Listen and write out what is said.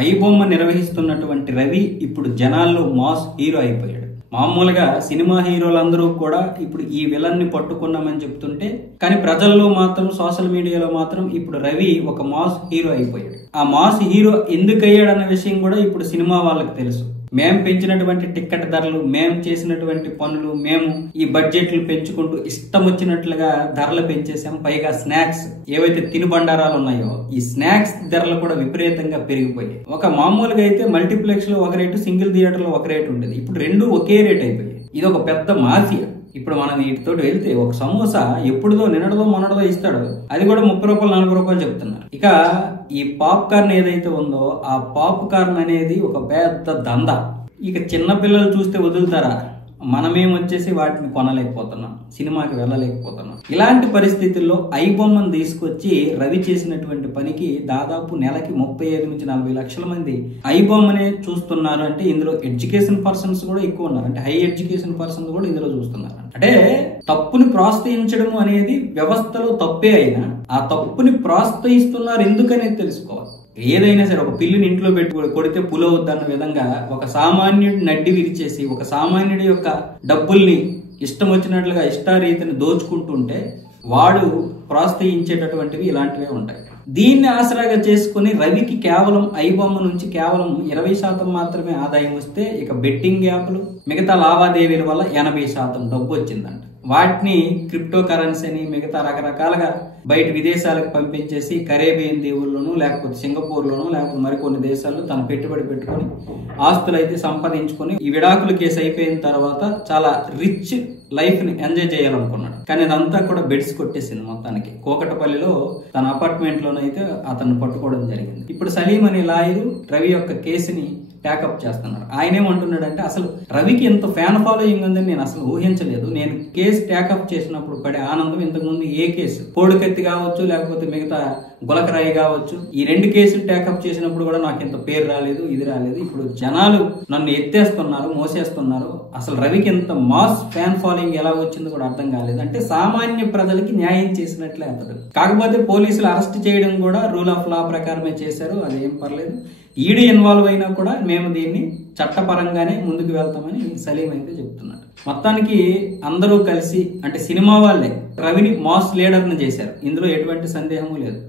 ఐబొమ్మ నిర్వహిస్తున్నటువంటి రవి ఇప్పుడు జనాల్లో మాస్ హీరో అయిపోయాడు. మామూలుగా సినిమా హీరోలందరూ కూడా ఇప్పుడు ఈ విలన్ ని పట్టుకున్నామని చెప్తుంటే, కానీ ప్రజల్లో మాత్రం సోషల్ మీడియాలో మాత్రం ఇప్పుడు రవి ఒక మాస్ హీరో అయిపోయాడు. ఆ మాస్ హీరో ఎందుకు అయ్యాడన్న విషయం కూడా ఇప్పుడు సినిమా వాళ్ళకి తెలుసు. మేము పెంచినటువంటి టికెట్ ధరలు, మేము చేసినటువంటి పనులు, మేము ఈ బడ్జెట్లు పెంచుకుంటూ ఇష్టం వచ్చినట్లుగా ధరలు పెంచేసాం. పైగా స్నాక్స్ ఏవైతే తినుబండారాలు ఉన్నాయో ఈ స్నాక్స్ ధరలు కూడా విపరీతంగా పెరిగిపోయాయి. ఒక మామూలుగా అయితే మల్టీప్లెక్స్ లో ఒక రేటు, సింగిల్ థియేటర్ లో ఒక రేటు ఉండేది. ఇప్పుడు రెండు ఒకే రేట్ అయిపోయాయి. ఇది ఒక పెద్ద మాఫియా. ఇప్పుడు మనం వీటితో వెళ్తే ఒక సమోసా ఎప్పుడుదో నిన్నడదో మొన్నడదో ఇస్తాడు, అది కూడా 30 రూపాయలు 40 రూపాయలు చెప్తున్నారు. ఇక ఈ పాప్కార్న్ ఏదైతే ఉందో ఆ పాప్కార్న్ అనేది ఒక పెద్ద దందా. ఇక చిన్నపిల్లలు చూస్తే వదులుతారా? మనమేమొచ్చేసి వాటిని కొనలేకపోతున్నాం, సినిమాకి వెళ్ళలేకపోతున్నాం. ఇలాంటి పరిస్థితుల్లో ఐబొమ్మను తీసుకొచ్చి రవి చేసినటువంటి పనికి దాదాపు నెలకి 35 నుంచి 40 లక్షల మంది ఐబొమ్మనే చూస్తున్నారు. అంటే ఇందులో ఎడ్యుకేషన్ పర్సన్స్ కూడా ఎక్కువ ఉన్నారు. అంటే హై ఎడ్యుకేషన్ పర్సన్స్ కూడా ఇందులో చూస్తున్నారు. అంటే తప్పుని ప్రోత్సహించడం అనేది వ్యవస్థలో తప్పే అయినా ఆ తప్పుని ప్రోత్సహిస్తున్నారు ఎందుకనేది తెలుసుకోవాలి. ఏదైనా సరే ఒక పిల్లిని ఇంట్లో పెట్టి కొడితే పులవద్దన్న విధంగా ఒక సామాన్యుడి నడ్డి విరిచేసి ఒక సామాన్యుడి యొక్క డబ్బుల్ని ఇష్టం వచ్చినట్లుగా ఇష్టారీతిని దోచుకుంటుంటే వాడు ప్రోత్సహించేటటువంటివి ఇలాంటివే ఉంటాయి. దీన్ని ఆసరాగా చేసుకుని రవికి కేవలం ఐబొమ్మ నుంచి కేవలం 20% మాత్రమే ఆదాయం వస్తే, ఇక బెట్టింగ్ యాప్లు మిగతా లావాదేవీల వల్ల 80% డబ్బు వచ్చిందంట. వాటిని క్రిప్టో కరెన్సీ అని మిగతా రకరకాలుగా బయట విదేశాలకు పంపించేసి కరేబియన్ దీవుల్లోనూ లేకపోతే సింగపూర్లోనూ లేకపోతే మరికొన్ని దేశాల్లో తన పెట్టుబడి పెట్టుకుని ఆస్తులు అయితే సంపాదించుకుని ఈ విడాకుల కేసు అయిపోయిన తర్వాత చాలా రిచ్ లైఫ్ ని ఎంజాయ్ చేయాలనుకున్నాడు. కానీ అదంతా కూడా బెడ్స్ కొట్టేసింది మొత్తానికి. కోకటపల్లిలో తన అపార్ట్మెంట్ లోనైతే అతన్ని పట్టుకోవడం జరిగింది. ఇప్పుడు సలీం అనే లాయరు రవి యొక్క కేసుని ట్యాకప్ చేస్తున్నారు. ఆయన ఏమంటున్నాడంటే, అసలు రవికి ఎంత ఫ్యాన్ ఫాలోయింగ్ ఉందని నేను అసలు ఊహించలేదు. నేను కేసు ట్యాకప్ చేసినప్పుడు పడే ఆనందం ఇంతకుముందు ఏ కేసు కోడికత్తి కావచ్చు లేకపోతే మిగతా గులకరాయి కావచ్చు, ఈ 2 కేసులు ట్యాకప్ చేసినప్పుడు కూడా నాకు ఇంత పేరు రాలేదు, ఇది రాలేదు. ఇప్పుడు జనాలు నన్ను ఎత్తేస్తున్నారు, మోసేస్తున్నారు. అసలు రవికి ఎంత మాస్ ఫ్యాన్ ఫాలోయింగ్ ఎలా వచ్చిందో కూడా అర్థం కాలేదు. అంటే సామాన్య ప్రజలకి న్యాయం చేసినట్లే అతడు. కాకపోతే పోలీసులు అరెస్ట్ చేయడం కూడా రూల్ ఆఫ్ లా ప్రకారమే చేశారు, అదేం పర్లేదు. ఈడీ ఇన్వాల్వ్ అయినా కూడా మేము దీన్ని చట్టపరంగానే ముందుకు వెళ్తామని సలీం అయితే చెప్తున్నాడు. మొత్తానికి అందరూ కలిసి అంటే సినిమా వాళ్ళే రవిని మాస్ లీడర్ని చేశారు. ఇందులో ఎటువంటి సందేహము లేదు.